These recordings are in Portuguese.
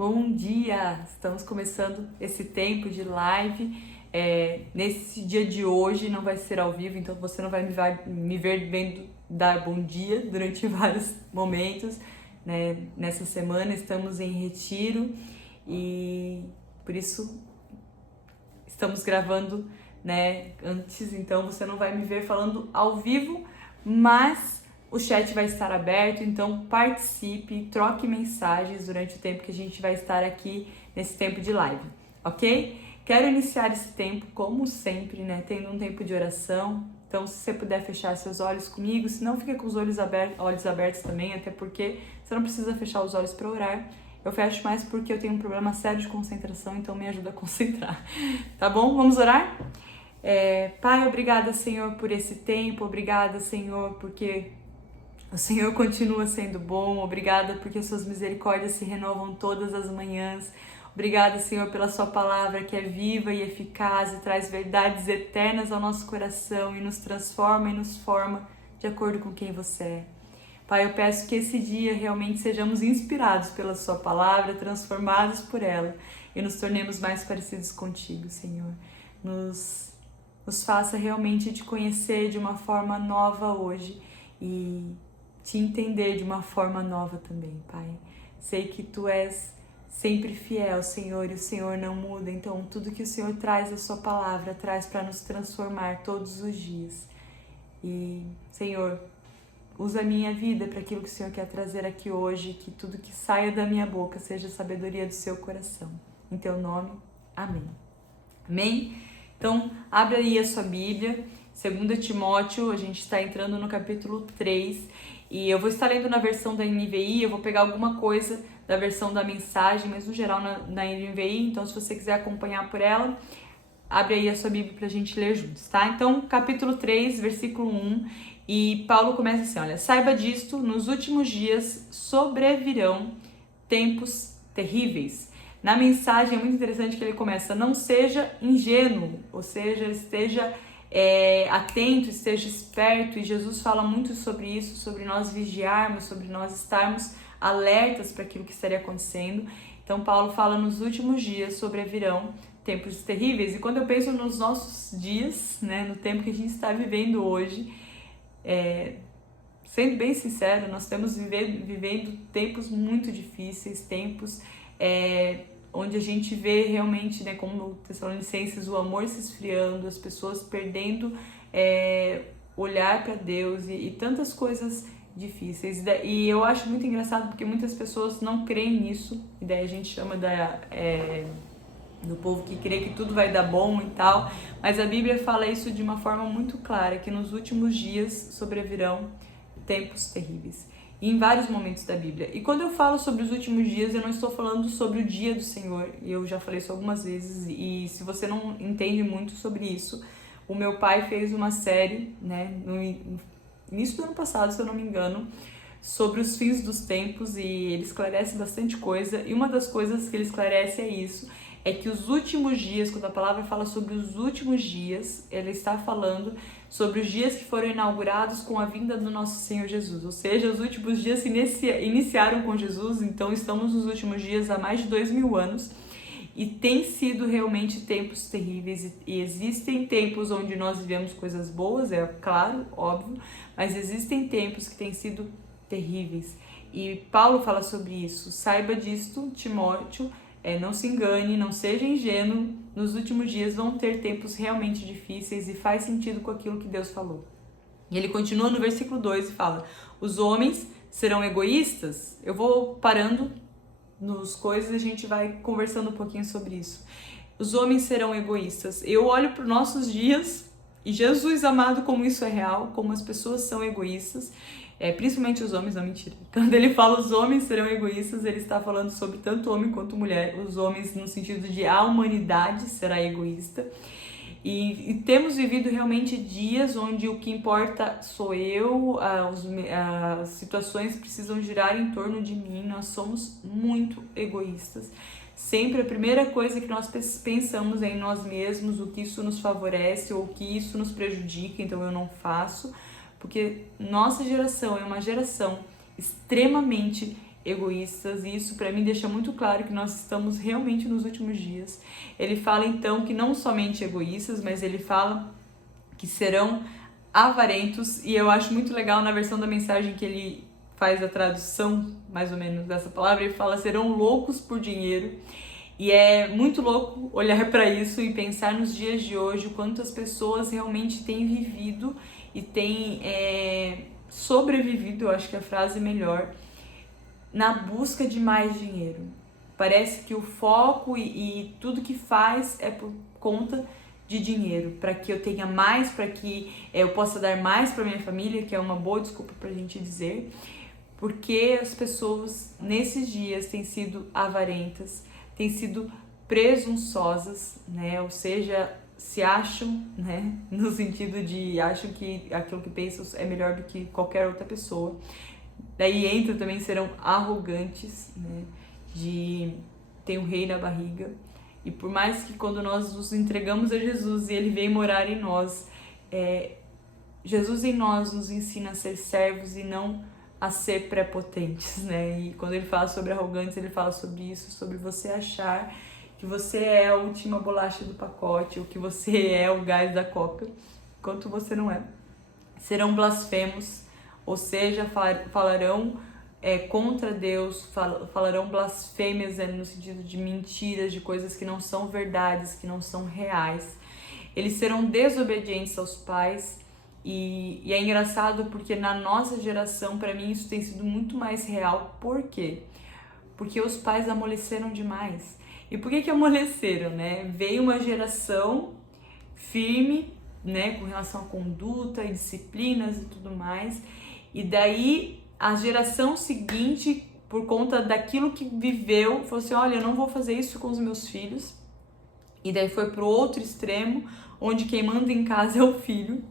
Bom dia! Estamos começando esse tempo de live. Nesse dia de hoje não vai ser ao vivo, então você não vai me ver vendo dar bom dia durante vários momentos, né? Nessa semana estamos em retiro e por isso estamos gravando, né, antes, então você não vai me ver falando ao vivo, mas o chat vai estar aberto, então participe, troque mensagens durante o tempo que a gente vai estar aqui nesse tempo de live, ok? Quero iniciar esse tempo, como sempre, né, tendo um tempo de oração. Então, se você puder fechar seus olhos comigo, se não, fica com os olhos abertos também, até porque você não precisa fechar os olhos para orar. Eu fecho mais porque eu tenho um problema sério de concentração, então me ajuda a concentrar. Tá bom? Vamos orar? Pai, obrigada, Senhor, por esse tempo. Obrigada, Senhor, porque o Senhor continua sendo bom. Obrigada porque suas misericórdias se renovam todas as manhãs. Obrigada, Senhor, pela sua palavra que é viva e eficaz e traz verdades eternas ao nosso coração e nos transforma e nos forma de acordo com quem você é. Pai, eu peço que esse dia realmente sejamos inspirados pela sua palavra, transformados por ela e nos tornemos mais parecidos contigo, Senhor. Nos faça realmente te conhecer de uma forma nova hoje e te entender de uma forma nova também, Pai. Sei que tu és sempre fiel, Senhor, e o Senhor não muda, então tudo que o Senhor traz da sua palavra, traz para nos transformar todos os dias. E, Senhor, usa a minha vida para aquilo que o Senhor quer trazer aqui hoje, que tudo que saia da minha boca seja a sabedoria do seu coração. Em teu nome, amém. Amém? Então, abre aí a sua Bíblia, 2 Timóteo, a gente está entrando no capítulo 3, e eu vou estar lendo na versão da NVI, eu vou pegar alguma coisa da versão da mensagem, mas no geral na NVI, então se você quiser acompanhar por ela, abre aí a sua Bíblia para a gente ler juntos, tá? Então, capítulo 3, versículo 1, e Paulo começa assim, olha, saiba disto, nos últimos dias sobrevirão tempos terríveis. Na mensagem é muito interessante que ele começa, não seja ingênuo, ou seja, esteja atento, esteja esperto, e Jesus fala muito sobre isso, sobre nós vigiarmos, sobre nós estarmos alertas para aquilo que estaria acontecendo. Então Paulo fala nos últimos dias sobrevirão tempos terríveis, e quando eu penso nos nossos dias, né, no tempo que a gente está vivendo hoje, sendo bem sincero, nós estamos vivendo tempos muito difíceis, tempos onde a gente vê realmente, né, como Tessalonicenses, o amor se esfriando, as pessoas perdendo olhar para Deus e tantas coisas difíceis. E eu acho muito engraçado porque muitas pessoas não creem nisso, e daí a gente chama do povo que crê que tudo vai dar bom e tal, mas a Bíblia fala isso de uma forma muito clara, que nos últimos dias sobrevirão tempos terríveis, em vários momentos da Bíblia. E quando eu falo sobre os últimos dias, eu não estou falando sobre o dia do Senhor, e eu já falei isso algumas vezes, e se você não entende muito sobre isso, o meu pai fez uma série, né, no início do ano passado, se eu não me engano, sobre os fins dos tempos, e ele esclarece bastante coisa, e uma das coisas que ele esclarece é que os últimos dias, quando a palavra fala sobre os últimos dias, ela está falando sobre os dias que foram inaugurados com a vinda do nosso Senhor Jesus, ou seja, os últimos dias se iniciaram com Jesus, então estamos nos últimos dias há mais de 2000 anos, e tem sido realmente tempos terríveis, e existem tempos onde nós vivemos coisas boas, é claro, óbvio, mas existem tempos que têm sido terríveis, e Paulo fala sobre isso, saiba disto, Timóteo, não se engane, não seja ingênuo, nos últimos dias vão ter tempos realmente difíceis e faz sentido com aquilo que Deus falou. E ele continua no versículo 2 e fala, os homens serão egoístas? Eu vou parando nos coisas e a gente vai conversando um pouquinho sobre isso. Os homens serão egoístas. Eu olho para os nossos dias e Jesus amado, como isso é real, como as pessoas são egoístas, principalmente os homens, não, mentira. Quando ele fala os homens serão egoístas, ele está falando sobre tanto homem quanto mulher. Os homens no sentido de a humanidade será egoísta. E temos vivido realmente dias onde o que importa sou eu, as situações precisam girar em torno de mim, nós somos muito egoístas. Sempre a primeira coisa que nós pensamos é em nós mesmos, o que isso nos favorece ou o que isso nos prejudica, então eu não faço. Porque nossa geração é uma geração extremamente egoístas, e isso para mim deixa muito claro que nós estamos realmente nos últimos dias. Ele fala então que não somente egoístas, mas ele fala que serão avarentos, e eu acho muito legal na versão da mensagem que ele faz a tradução, mais ou menos, dessa palavra, ele fala serão loucos por dinheiro. E é muito louco olhar para isso e pensar nos dias de hoje o quanto as pessoas realmente têm vivido e têm sobrevivido, eu acho que a frase é melhor, na busca de mais dinheiro. Parece que o foco e tudo que faz é por conta de dinheiro, para que eu tenha mais, para que eu possa dar mais para minha família, que é uma boa desculpa para a gente dizer, porque as pessoas nesses dias têm sido avarentas, têm sido presunçosas, né? Ou seja, se acham, né? No sentido de acham que aquilo que pensam é melhor do que qualquer outra pessoa. Daí entra também, serão arrogantes, né? Tem o rei na barriga. E por mais que quando nós nos entregamos a Jesus e Ele vem morar em nós, Jesus em nós nos ensina a ser servos e não a ser prepotentes, né? E quando Ele fala sobre arrogantes, Ele fala sobre isso, sobre você achar que você é a última bolacha do pacote, ou que você é o gás da coca, enquanto você não é. Serão blasfemos, ou seja, falarão contra Deus, falarão blasfêmias no sentido de mentiras, de coisas que não são verdades, que não são reais. Eles serão desobedientes aos pais, e é engraçado porque na nossa geração, para mim, isso tem sido muito mais real. Por quê? Porque os pais amoleceram demais. E por que amoleceram, né? Veio uma geração firme, né, com relação à conduta e disciplinas e tudo mais, e daí a geração seguinte, por conta daquilo que viveu, falou assim, olha, eu não vou fazer isso com os meus filhos. E daí foi pro outro extremo, onde quem manda em casa é o filho,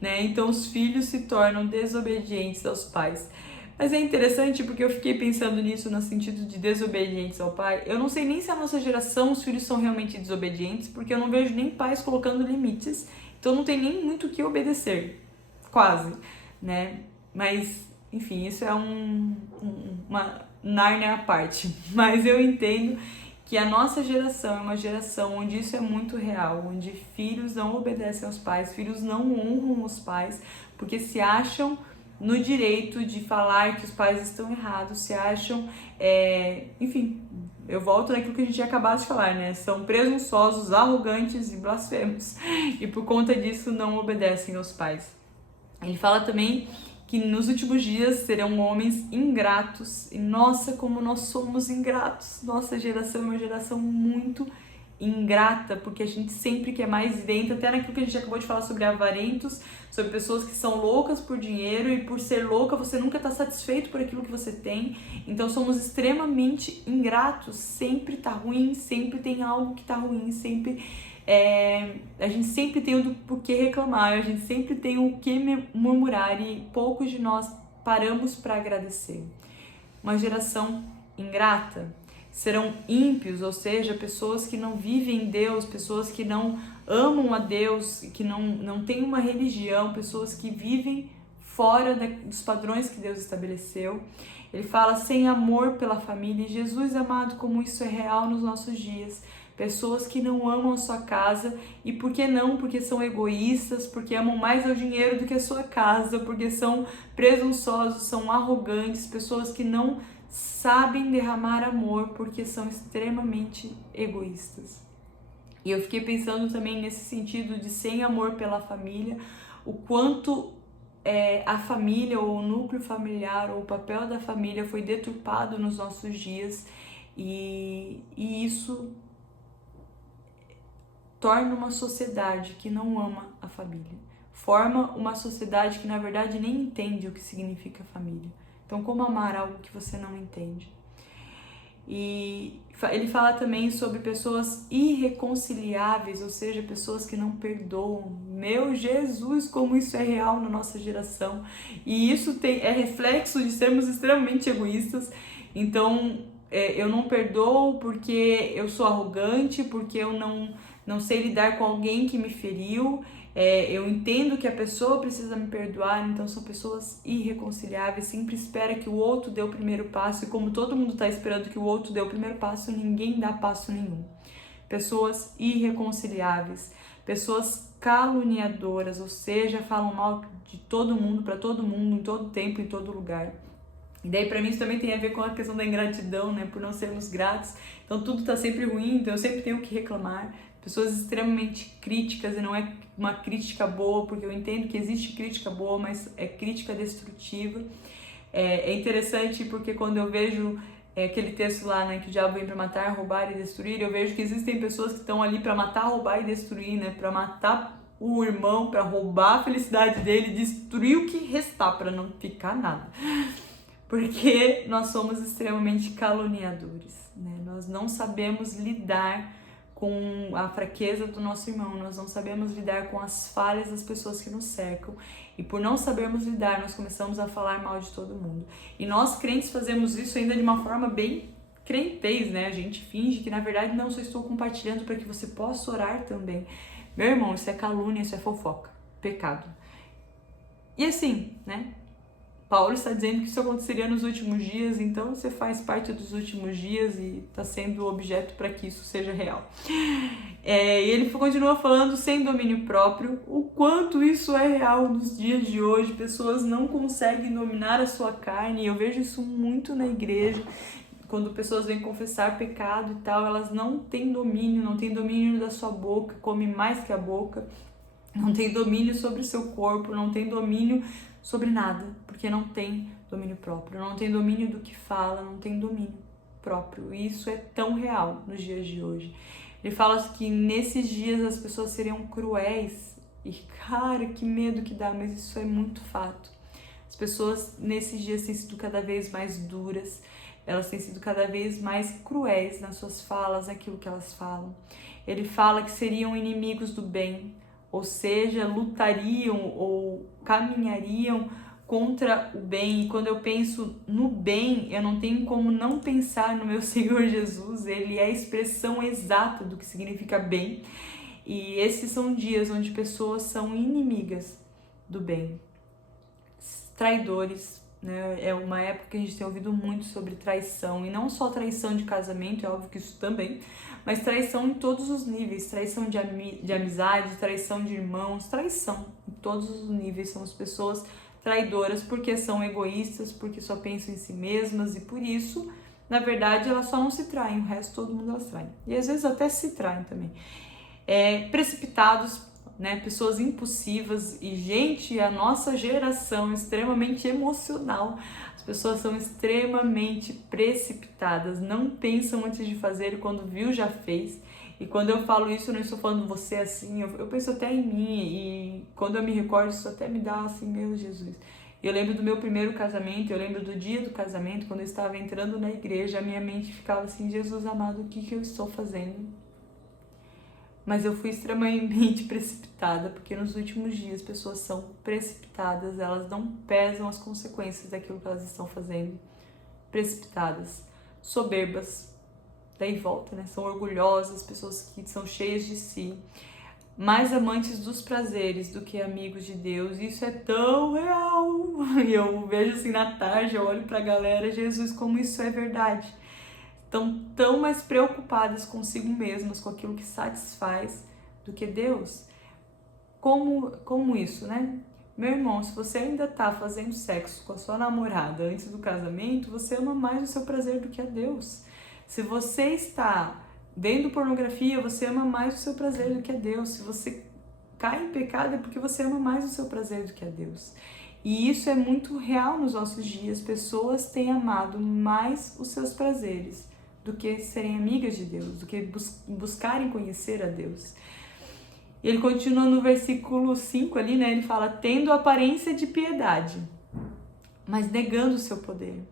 né? Então os filhos se tornam desobedientes aos pais. Mas é interessante porque eu fiquei pensando nisso no sentido de desobedientes ao pai. Eu não sei nem se a nossa geração, os filhos são realmente desobedientes, porque eu não vejo nem pais colocando limites. Então não tem nem muito o que obedecer, quase, né? Mas enfim, isso é uma Nárnia à parte, mas eu entendo que a nossa geração é uma geração onde isso é muito real, onde filhos não obedecem aos pais, filhos não honram os pais, porque se acham no direito de falar que os pais estão errados, se acham, enfim, eu volto naquilo que a gente tinha acabado de falar, né? São presunçosos, arrogantes e blasfemos, e por conta disso não obedecem aos pais. Ele fala também que nos últimos dias serão homens ingratos. E nossa, como nós somos ingratos. Nossa geração é uma geração muito ingrata, porque a gente sempre quer mais, dentro, até naquilo que a gente acabou de falar sobre avarentos, sobre pessoas que são loucas por dinheiro, e por ser louca você nunca está satisfeito por aquilo que você tem. Então somos extremamente ingratos, sempre tá ruim, sempre tem algo que tá ruim, sempre a gente sempre tem o que reclamar, a gente sempre tem o que murmurar, e poucos de nós paramos para agradecer. Uma geração ingrata. Serão ímpios, ou seja, pessoas que não vivem em Deus, pessoas que não amam a Deus, que não têm uma religião, pessoas que vivem fora dos padrões que Deus estabeleceu. Ele fala sem amor pela família. E Jesus amado, como isso é real nos nossos dias. Pessoas que não amam a sua casa, e por que não? Porque são egoístas, porque amam mais o dinheiro do que a sua casa, porque são presunçosos, são arrogantes, pessoas que não sabem derramar amor, porque são extremamente egoístas. E eu fiquei pensando também nesse sentido de sem amor pela família, o quanto a família, ou o núcleo familiar, ou o papel da família foi deturpado nos nossos dias, e isso torna uma sociedade que não ama a família, forma uma sociedade que na verdade nem entende o que significa família. Então, como amar algo que você não entende? E ele fala também sobre pessoas irreconciliáveis, ou seja, pessoas que não perdoam. Meu Jesus, como isso é real na nossa geração. E isso é reflexo de sermos extremamente egoístas. Então, eu não perdoo porque eu sou arrogante, porque eu não sei lidar com alguém que me feriu, Eu entendo que a pessoa precisa me perdoar, então são pessoas irreconciliáveis, sempre espera que o outro dê o primeiro passo, e como todo mundo está esperando que o outro dê o primeiro passo, ninguém dá passo nenhum. Pessoas irreconciliáveis, pessoas caluniadoras, ou seja, falam mal de todo mundo, para todo mundo, em todo tempo, em todo lugar. E daí pra mim isso também tem a ver com a questão da ingratidão, né, por não sermos gratos, então tudo tá sempre ruim, então eu sempre tenho que reclamar. Pessoas extremamente críticas, e não é uma crítica boa, porque eu entendo que existe crítica boa, mas é crítica destrutiva. É interessante porque quando eu vejo aquele texto lá, né, que o diabo vem para matar, roubar e destruir, eu vejo que existem pessoas que estão ali para matar, roubar e destruir, né, para matar o irmão, para roubar a felicidade dele, destruir o que restar, para não ficar nada. Porque nós somos extremamente caluniadores, né? Nós não sabemos lidar com a fraqueza do nosso irmão, nós não sabemos lidar com as falhas das pessoas que nos cercam, e por não sabermos lidar, nós começamos a falar mal de todo mundo. E nós crentes fazemos isso ainda de uma forma bem crentez, né? A gente finge que na verdade não, só estou compartilhando para que você possa orar também. Meu irmão, isso é calúnia, isso é fofoca, pecado. E assim, né? Paulo está dizendo que isso aconteceria nos últimos dias, então você faz parte dos últimos dias e está sendo objeto para que isso seja real. E ele continua falando, sem domínio próprio, o quanto isso é real nos dias de hoje. Pessoas não conseguem dominar a sua carne, e eu vejo isso muito na igreja. Quando pessoas vêm confessar pecado e tal, elas não têm domínio da sua boca, come mais que a boca, não tem domínio sobre o seu corpo, não tem domínio sobre nada, porque não tem domínio próprio, não tem domínio do que fala, não tem domínio próprio. E isso é tão real nos dias de hoje. Ele fala que nesses dias as pessoas seriam cruéis, e cara, que medo que dá, mas isso é muito fato. As pessoas nesses dias têm sido cada vez mais duras, elas têm sido cada vez mais cruéis nas suas falas, naquilo que elas falam. Ele fala que seriam inimigos do bem, ou seja, lutariam ou caminhariam contra o bem. E quando eu penso no bem, eu não tenho como não pensar no meu Senhor Jesus. Ele é a expressão exata do que significa bem. E esses são dias onde pessoas são inimigas do bem, traidores, né? É uma época que a gente tem ouvido muito sobre traição, e não só traição de casamento, é óbvio que isso também, mas traição em todos os níveis, traição de amizade, traição de irmãos, traição em todos os níveis. São as pessoas traidoras porque são egoístas, porque só pensam em si mesmas, e por isso, na verdade, elas só não se traem, o resto todo mundo elas traem. E às vezes até se traem também. Precipitados, né? Pessoas impulsivas, e gente, a nossa geração é extremamente emocional. As pessoas são extremamente precipitadas, não pensam antes de fazer, e quando viu já fez. E quando eu falo isso, eu não estou falando você assim, eu penso até em mim, e quando eu me recordo, isso até me dá assim, meu Jesus. Eu lembro do meu primeiro casamento, eu lembro do dia do casamento, quando eu estava entrando na igreja, a minha mente ficava assim, Jesus amado, o que eu estou fazendo? Mas eu fui extremamente precipitada, porque nos últimos dias pessoas são precipitadas, elas não pesam as consequências daquilo que elas estão fazendo. Precipitadas, soberbas, daí volta, né? São orgulhosas, pessoas que são cheias de si, mais amantes dos prazeres do que amigos de Deus. Isso é tão real. E eu vejo assim na tarde, eu olho pra galera, Jesus, como isso é verdade. Estão tão mais preocupadas consigo mesmas, com aquilo que satisfaz, do que Deus. Como isso, né? Meu irmão, se você ainda tá fazendo sexo com a sua namorada antes do casamento, você ama mais o seu prazer do que a Deus. Se você está vendo pornografia, você ama mais o seu prazer do que a Deus. Se você cai em pecado, é porque você ama mais o seu prazer do que a Deus. E isso é muito real nos nossos dias. Pessoas têm amado mais os seus prazeres do que serem amigas de Deus, do que buscarem conhecer a Deus. E ele continua no versículo 5 ali, né? Ele fala, tendo aparência de piedade, mas negando o seu poder.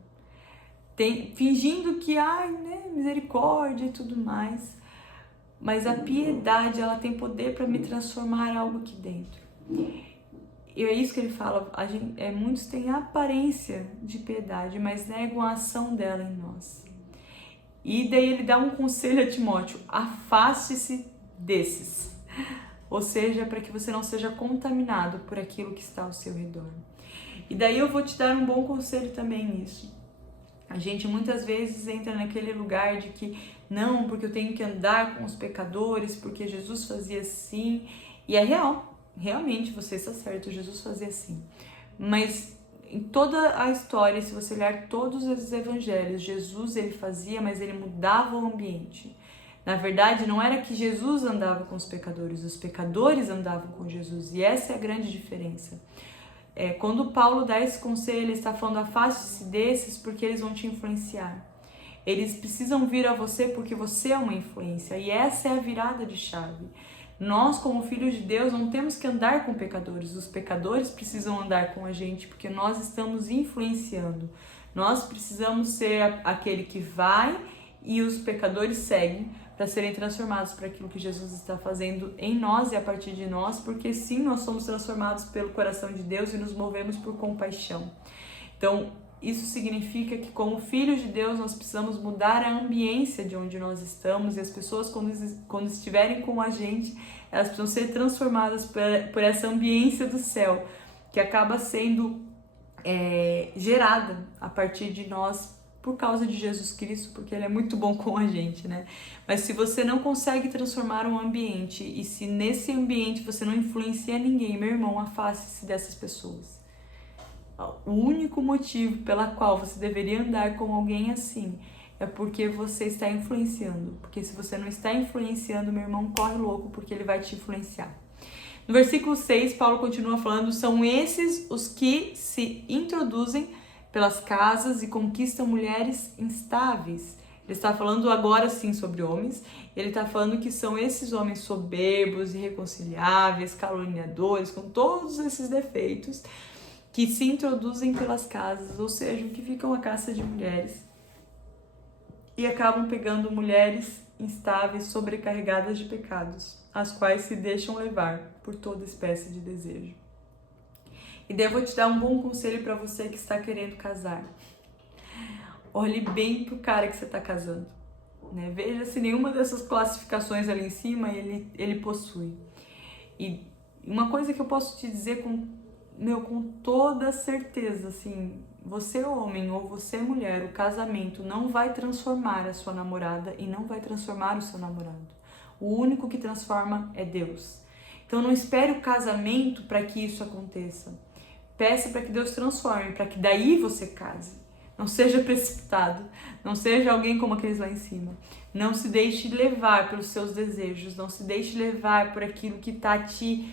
Fingindo que, né, misericórdia e tudo mais. Mas a piedade, ela tem poder para me transformar em algo aqui dentro. E é isso que ele fala, muitos têm aparência de piedade, mas negam a ação dela em nós. E daí ele dá um conselho a Timóteo, afaste-se desses. ou seja, para que você não seja contaminado por aquilo que está ao seu redor. E daí eu vou te dar um bom conselho também nisso. A gente muitas vezes entra naquele lugar de que não, porque eu tenho que andar com os pecadores, porque Jesus fazia assim, e é real, realmente você está certo, Jesus fazia assim. Mas em toda a história, se você olhar todos os evangelhos, Jesus ele fazia, mas ele mudava o ambiente. Na verdade, não era que Jesus andava com os pecadores andavam com Jesus, e essa é a grande diferença. Quando Paulo dá esse conselho, ele está falando, afaste-se desses porque eles vão te influenciar. Eles precisam vir a você porque você é uma influência, e essa é a virada de chave. Nós, como filhos de Deus, não temos que andar com pecadores, os pecadores precisam andar com a gente porque nós estamos influenciando. Nós precisamos ser aquele que vai e os pecadores seguem para serem transformados para aquilo que Jesus está fazendo em nós e a partir de nós, porque sim, nós somos transformados pelo coração de Deus e nos movemos por compaixão. Então, isso significa que como filhos de Deus nós precisamos mudar a ambiência de onde nós estamos, e as pessoas quando estiverem com a gente, elas precisam ser transformadas por essa ambiência do céu, que acaba sendo gerada a partir de nós por causa de Jesus Cristo, porque ele é muito bom com a gente, né? Mas se você não consegue transformar um ambiente, e se nesse ambiente você não influencia ninguém, meu irmão, afaste-se dessas pessoas. O único motivo pela qual você deveria andar com alguém assim é porque você está influenciando. Porque se você não está influenciando, meu irmão, corre louco, porque ele vai te influenciar. No versículo 6, Paulo continua falando, são esses os que se introduzem pelas casas e conquistam mulheres instáveis. Ele está falando agora sim sobre homens, ele está falando que são esses homens soberbos, irreconciliáveis, caluniadores, com todos esses defeitos, que se introduzem pelas casas, ou seja, que ficam à caça de mulheres e acabam pegando mulheres instáveis, sobrecarregadas de pecados, as quais se deixam levar por toda espécie de desejo. E daí eu vou te dar um bom conselho para você que está querendo casar. Olhe bem pro cara que você está casando, né? Veja se nenhuma dessas classificações ali em cima ele possui. E uma coisa que eu posso te dizer com toda certeza, assim, você homem ou você mulher, o casamento não vai transformar a sua namorada e não vai transformar o seu namorado. O único que transforma é Deus. Então não espere o casamento para que isso aconteça. Peça para que Deus transforme, para que daí você case. Não seja precipitado, não seja alguém como aqueles lá em cima. Não se deixe levar pelos seus desejos, não se deixe levar por aquilo que está te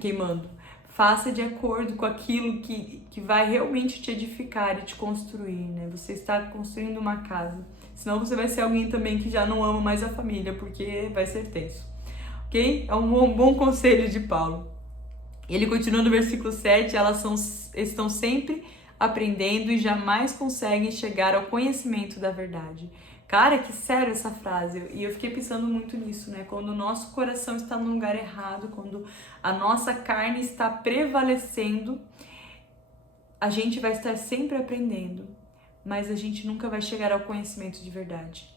queimando. Faça de acordo com aquilo que vai realmente te edificar e te construir, né? Você está construindo uma casa. Senão você vai ser alguém também que já não ama mais a família, porque vai ser tenso. Ok? É um bom conselho de Paulo. Ele continua no versículo 7, elas estão sempre aprendendo e jamais conseguem chegar ao conhecimento da verdade. Cara, que sério essa frase. E eu fiquei pensando muito nisso, né? Quando o nosso coração está no lugar errado, quando a nossa carne está prevalecendo, a gente vai estar sempre aprendendo, mas a gente nunca vai chegar ao conhecimento de verdade.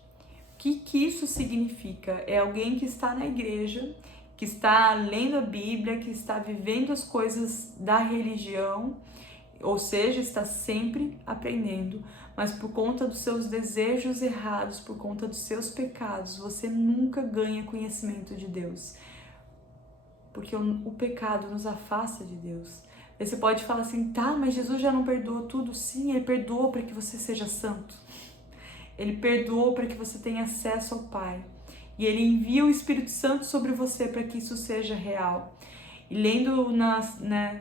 O que isso significa? É alguém que está na igreja, que está lendo a Bíblia, que está vivendo as coisas da religião, ou seja, está sempre aprendendo, mas por conta dos seus desejos errados, por conta dos seus pecados, você nunca ganha conhecimento de Deus, porque o pecado nos afasta de Deus. Aí você pode falar assim, tá, mas Jesus já não perdoou tudo? Sim, Ele perdoou para que você seja santo. Ele perdoou para que você tenha acesso ao Pai. E Ele envia o Espírito Santo sobre você para que isso seja real. E lendo na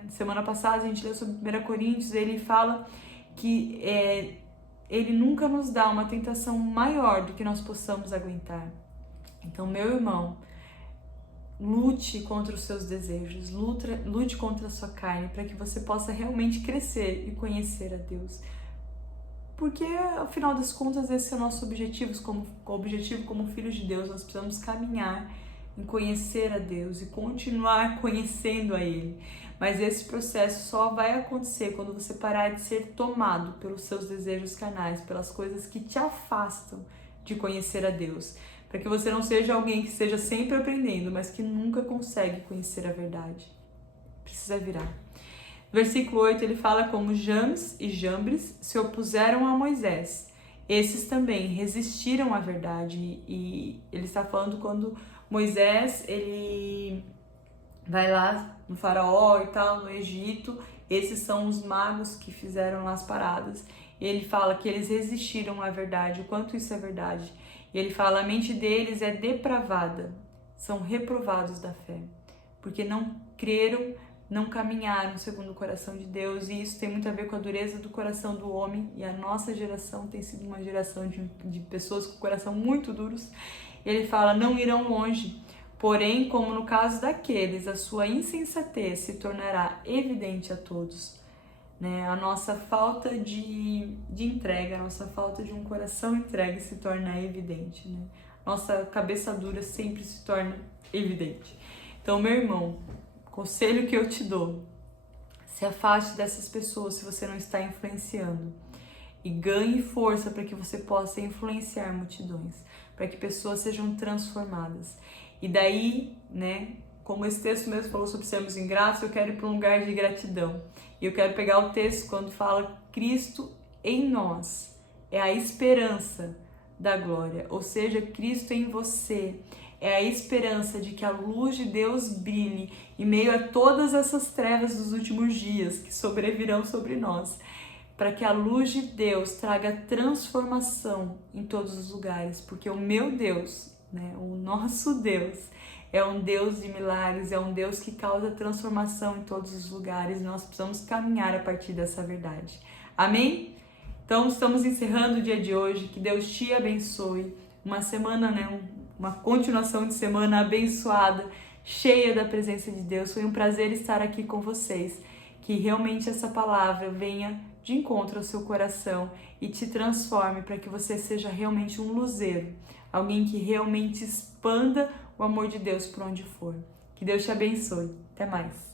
semana passada, a gente leu sobre 1 Coríntios, ele fala que Ele nunca nos dá uma tentação maior do que nós possamos aguentar. Então, meu irmão, lute contra os seus desejos, lute contra a sua carne, para que você possa realmente crescer e conhecer a Deus. Porque, afinal das contas, esse é o nosso objetivo como filhos de Deus. Nós precisamos caminhar em conhecer a Deus e continuar conhecendo a Ele. Mas esse processo só vai acontecer quando você parar de ser tomado pelos seus desejos carnais, pelas coisas que te afastam de conhecer a Deus. Para que você não seja alguém que esteja sempre aprendendo, mas que nunca consegue conhecer a verdade. Precisa virar. Versículo 8, ele fala como Janes e Jambres se opuseram a Moisés. Esses também resistiram à verdade. E ele está falando quando Moisés, ele vai lá no faraó e tal, no Egito. Esses são os magos que fizeram lá as paradas. E ele fala que eles resistiram à verdade. O quanto isso é verdade? E ele fala, a mente deles é depravada. São reprovados da fé. Porque não creram, não caminharam segundo o coração de Deus, e isso tem muito a ver com a dureza do coração do homem, e a nossa geração tem sido uma geração de pessoas com o coração muito duros. Ele fala, não irão longe, porém, como no caso daqueles, a sua insensatez se tornará evidente a todos. Né? A nossa falta de entrega, a nossa falta de um coração entregue se torna evidente. Né? Nossa cabeça dura sempre se torna evidente. Então, meu irmão, conselho que eu te dou, se afaste dessas pessoas se você não está influenciando e ganhe força para que você possa influenciar multidões, para que pessoas sejam transformadas. E daí, né, como esse texto mesmo falou sobre sermos ingratos, eu quero ir para um lugar de gratidão. E eu quero pegar o texto quando fala Cristo em nós, é a esperança da glória, ou seja, Cristo em você. É a esperança de que a luz de Deus brilhe em meio a todas essas trevas dos últimos dias que sobrevirão sobre nós, para que a luz de Deus traga transformação em todos os lugares, porque o meu Deus, né, o nosso Deus, é um Deus de milagres, é um Deus que causa transformação em todos os lugares, e nós precisamos caminhar a partir dessa verdade. Amém? Então, estamos encerrando o dia de hoje, que Deus te abençoe, uma semana, né, uma continuação de semana abençoada, cheia da presença de Deus. Foi um prazer estar aqui com vocês. Que realmente essa palavra venha de encontro ao seu coração e te transforme para que você seja realmente um luzeiro, alguém que realmente expanda o amor de Deus por onde for. Que Deus te abençoe. Até mais.